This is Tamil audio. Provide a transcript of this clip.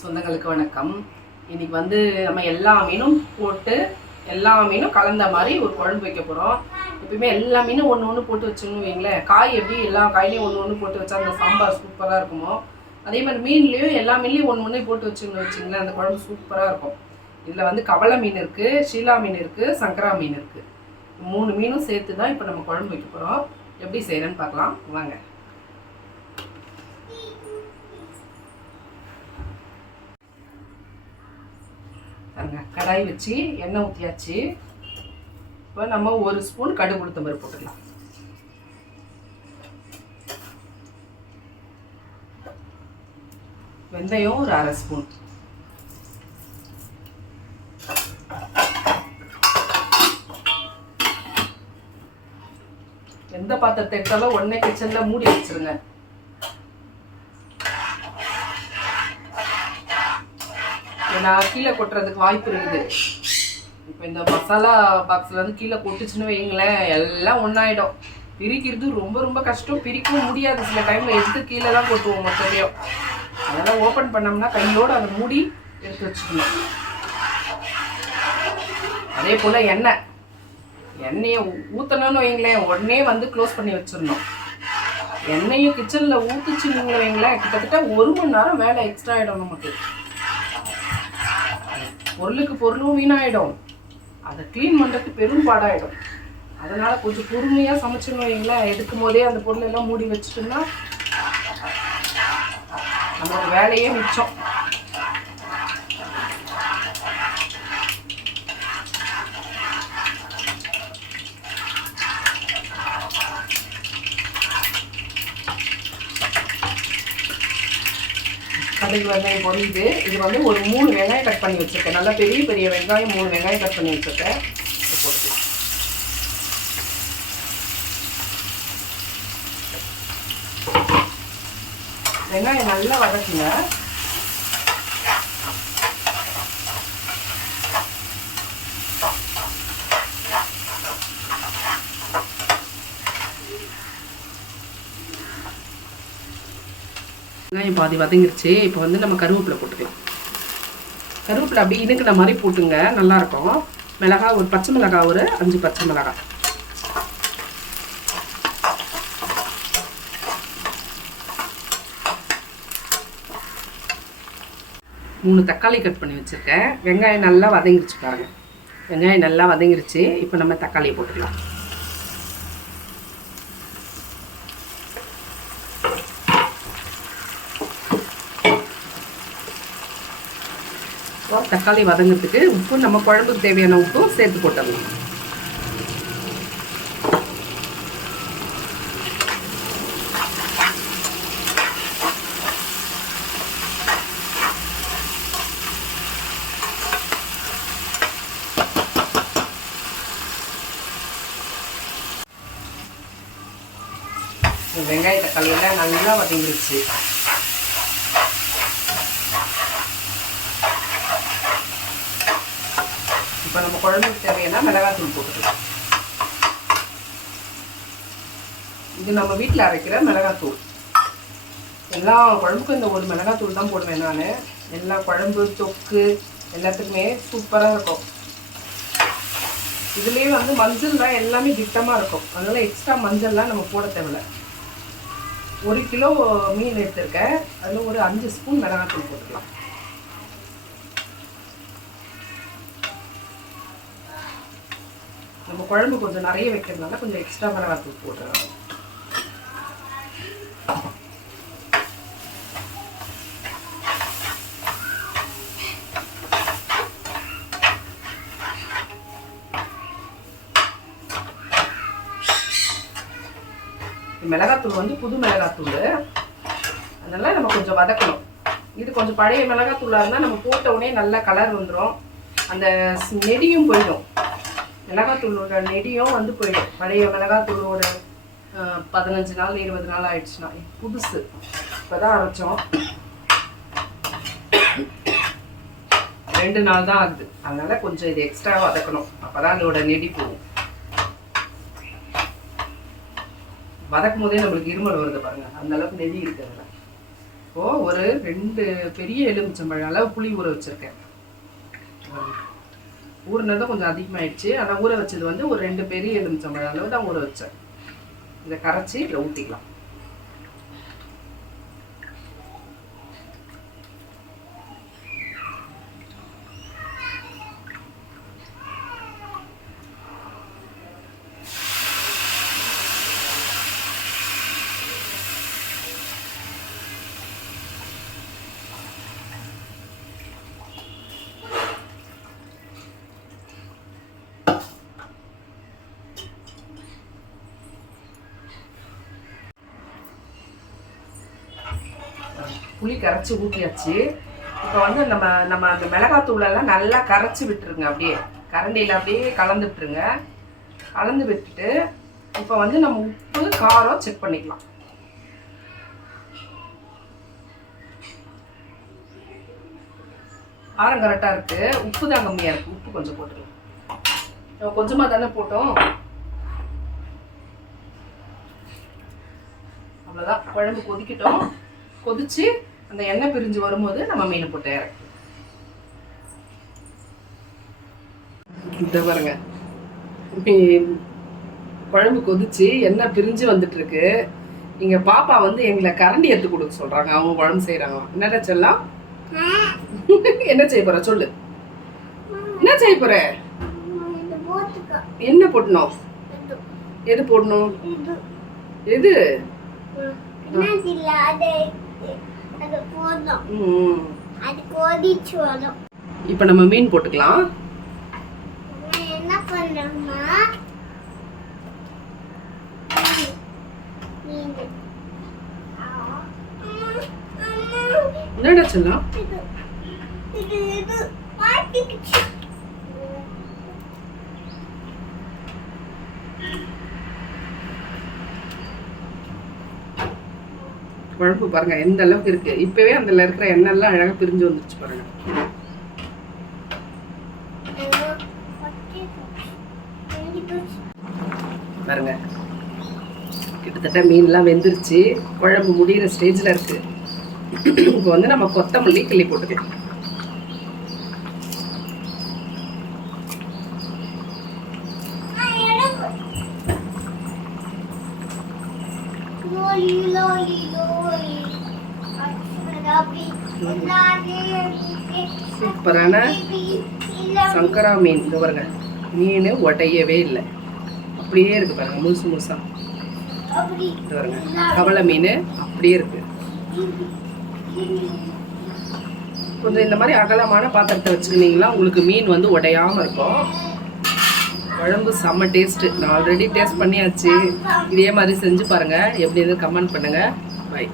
சொந்தங்களுக்கு வணக்கம். இன்னைக்கு வந்து நம்ம எல்லா மீனும் போட்டு எல்லா மீனும் கலந்த மாதிரி ஒரு குழம்பு வைக்க போகிறோம் எப்பயுமே எல்லா மீனும் ஒன்று ஒன்று போட்டு வச்சுன்னு வைங்களேன். காய் எப்படி எல்லா காயிலையும் ஒன்று ஒன்று போட்டு வச்சா அந்த சாம்பார் சூப்பராக இருக்குமோ? அதே மாதிரி மீன்லேயும் எல்லா மீன்லேயும் ஒன்று ஒன்று போட்டு வச்சுன்னு வச்சிங்களேன் அந்த குழம்பு சூப்பராக இருக்கும். இதில் வந்து கவளை மீன் இருக்குது ஷீலா மீன் இருக்குது சங்கரா மீன் இருக்குது மூணு மீனும் சேர்த்து தான் இப்போ நம்ம குழம்பு வைக்க போகிறோம் எப்படி செய்கிறேன்னு பார்க்கலாம். வாங்க பாருங்க கடாய் வச்சு எண்ணெய் ஊற்றியாச்சு இப்போ நம்ம ஒரு ஸ்பூன் கடுகு உளுத்தம் பருப்பு போட்டுக்கலாம். வெந்தயம் ஒரு அரை ஸ்பூன். எந்த பாத்திரத்தை எடுத்தாலும் உடனே கிச்சனில் மூடி வச்சிருங்க. நான் கீழே கொட்டுறதுக்கு வாய்ப்பு இருக்குது. இப்போ இந்த மசாலா பாக்ஸில் வந்து கீழே கொட்டுச்சுன்னு வைங்களேன் எல்லாம் ஒன்றாயிடும் பிரிக்கிறது ரொம்ப ரொம்ப கஷ்டம். பிரிக்கவும் முடியாது. சில டைமில் எடுத்து கீழே தான் கொட்டுவோம் மொத்தத்தையும். அதெல்லாம் ஓப்பன் பண்ணோம்னா கையோடு அதை மூடி எடுத்து வச்சுக்கணும். அதே போல் எண்ணெய். எண்ணெயை ஊற்றணும்னு வைங்களேன் உடனே வந்து க்ளோஸ் பண்ணி வச்சிடணும். எண்ணெயும் கிச்சனில் ஊற்றுச்சுன்னு வைங்களேன் கிட்டத்தட்ட ஒரு மணி நேரம் வேலை எக்ஸ்ட்ரா ஆகிடும் நமக்கு. பொருளுக்கு பொருளும் வீணாயிடும். அதை க்ளீன் பண்ணுறதுக்கு பெரும் பாடாயிடும். அதனால கொஞ்சம் பொறுமையாக சமைச்சுன்னு வைங்களேன். எடுக்கும் போதே அந்த பொருளெல்லாம் மூடி வச்சுட்டோம்னா நம்மளோட வேலையே மிச்சம். கடுகு வெங்காயம் பொரியுது. இது வந்து ஒரு மூணு வெங்காயம் கட் பண்ணி வச்சுருக்கேன். நல்லா பெரிய பெரிய வெங்காயம் மூணு வெங்காயம் கட் பண்ணி வச்சுருக்கேன். இதை வெங்காயம் நல்லா வதக்குங்க. வெங்காயம் பாதி வதங்கிருச்சு. இப்போ வந்து நம்ம கருவேப்பிலை போட்டுக்கலாம். கருவேப்பிலை அப்படி இனுக்கிற மாதிரி போட்டுங்க. நல்லாயிருக்கும். மிளகாய் ஒரு பச்சை மிளகாய் ஒரு அஞ்சு பச்சை மிளகா மூணு தக்காளி கட் பண்ணி வச்சுருக்கேன். வெங்காயம் நல்லா வதங்கிருச்சு பாருங்க. வெங்காயம் நல்லா வதங்கிருச்சு. இப்போ நம்ம தக்காளியை போட்டுக்கலாம். தக்காளி வதங்கிறதுக்கு உப்பு நம்ம குழம்புக்கு தேவையான உப்பும் சேர்த்து போட்டுடலாம். வெங்காய தக்காளி எல்லாம் நல்லா வதங்கிருச்சு. இப்போ நம்ம குழம்புக்கு தேவையான மிளகாத்தூள் போட்டுக்கலாம் இது நம்ம வீட்டில் அரைக்கிற மிளகாத்தூள் எல்லா குழம்புக்கும் இந்த ஒரு மிளகாத்தூள் தான் போடுவேன் நான் எல்லா குழம்பு தொக்கு எல்லாத்துக்குமே சூப்பராக இருக்கும் இதுலேயே வந்து மஞ்சள்லாம் எல்லாமே திட்டமாக இருக்கும் அதனால் எக்ஸ்ட்ரா மஞ்சள்லாம் நம்ம போட தேவையில்ல ஒரு கிலோ மீன் எடுத்திருக்கேன் அதில் ஒரு அஞ்சு ஸ்பூன் மிளகாத்தூள் போட்டுக்கலாம் நம்ம குழம்பு கொஞ்சம் நிறைய வைக்கிறதுனால கொஞ்சம் எக்ஸ்ட்ரா மிளகாத்தூள் போடுறோம் மிளகாத்தூள் வந்து புது மிளகாத்தூள். அதனால நம்ம கொஞ்சம் வதக்கணும். இது கொஞ்சம் பழைய மிளகாத்தூளாக இருந்தால் நம்ம போட்ட உடனே நல்ல கலர் வந்துடும் அந்த நெடியும் போயிடும். மிளகாத்தூளோட நெடியும் வந்து போயிடும். பழைய மிளகாத்தூளோட பதினஞ்சு நாள் இருபது நாள் ஆயிடுச்சுன்னா. புதுசு. இப்போ தான் அரைச்சோம். ரெண்டு நாள் தான் ஆகுது. அதனால கொஞ்சம் இது எக்ஸ்ட்ரா வதக்கணும். அப்போதான் அதோட நெடி போகும். வதக்கும் போதே நம்மளுக்கு இருமல் வருது பாருங்க. அந்த அளவுக்கு நெடி இருக்கு அதில். இப்போ ஒரு ரெண்டு பெரிய எலுமிச்சம்பழம் அளவு புளி ஊற வச்சிருக்கேன். ஊறினது கொஞ்சம் அதிகமாயிடுச்சு. ஆனால் ஊற வச்சது வந்து ஒரு ரெண்டு பெரிய எலுமிச்சம்பழம் அளவு தான் ஊற வச்சேன். இதை கரைச்சி இதில் ஊற்றிக்கலாம் புளி கரைச்சி ஊற்றியாச்சு இப்போ வந்து நம்ம நம்ம அந்த மிளகாத்தூளெல்லாம் நல்லா கரைச்சி விட்டுருங்க அப்படியே. கரண்டியில் அப்படியே கலந்து விட்டுருங்க. கலந்து விட்டுட்டு இப்போ வந்து நம்ம உப்பு காரம் செக் பண்ணிக்கலாம். காரம் கரெக்டாக இருக்குது உப்பு தான் கம்மியாக இருக்குது உப்பு கொஞ்சம் போட்டுருவோம் நம்ம கொஞ்சமாக தானே போட்டோம். அவ்வளோதான் குழம்பு கொதிக்கட்டும். கொதிச்சு அந்த எண்ணெய் பிரிஞ்சு வரும்போது நம்ம மீன் போட்டு இறக்கி. இந்த பாருங்க. குழம்பு கொதிச்சு எண்ணெய் பிரிஞ்சு வந்துட்டு இருக்கு இங்க பாப்பா வந்து எங்களை கரண்டி எடுத்து கொடுக்க சொல்றாங்க. அவங்க குழம்பு செய்யறாங்க என்னடா செல்லம்? என்ன செய்ய போற? சொல்லு. என்ன செய்ய போற? இது என்ன போடணும்? இது எது? போடணும் இது எது இப்போ நம்ம மீன் போட்டுக்கலாம் என்ன பண்றேன்னா மீன் என்னடா செல்லம் இது இது இது மாட்டிக்கிச்சு குழம்பு பாருங்க எந்த அளவுக்கு இருக்கு? இப்பவே அந்த இருக்கிற எண்ணெய் எல்லாம் அழகா பிரிஞ்சு வந்துருச்சு பாருங்க. பாருங்க கிட்டத்தட்ட மீன்லாம் வெந்துருச்சு. குழம்பு முடியிற ஸ்டேஜில் இருக்கு. இப்போ வந்து நம்ம கொத்தமல்லி கிள்ளி போட்டுக்கலாம். Lolly, lolly. சூப்பரான சங்கரா மீன். இங்க பாருங்க. மீன் உடையவே இல்லை. அப்படியே இருக்கு பாருங்க முழுசு முழுசா. இது பாருங்க. கவலை மீன் அப்படியே இருக்கு. கொஞ்சம் இந்த மாதிரி அகலமான பாத்திரத்தை வச்சுக்கினீங்களா உங்களுக்கு மீன் வந்து உடையாம இருக்கும். குழம்பு செம்ம டேஸ்ட் நான் ஆல்ரெடி டேஸ்ட் பண்ணியாச்சு. இதே மாதிரி செஞ்சு பாருங்க. எப்படி இருந்து கமெண்ட் பண்ணுங்க. பை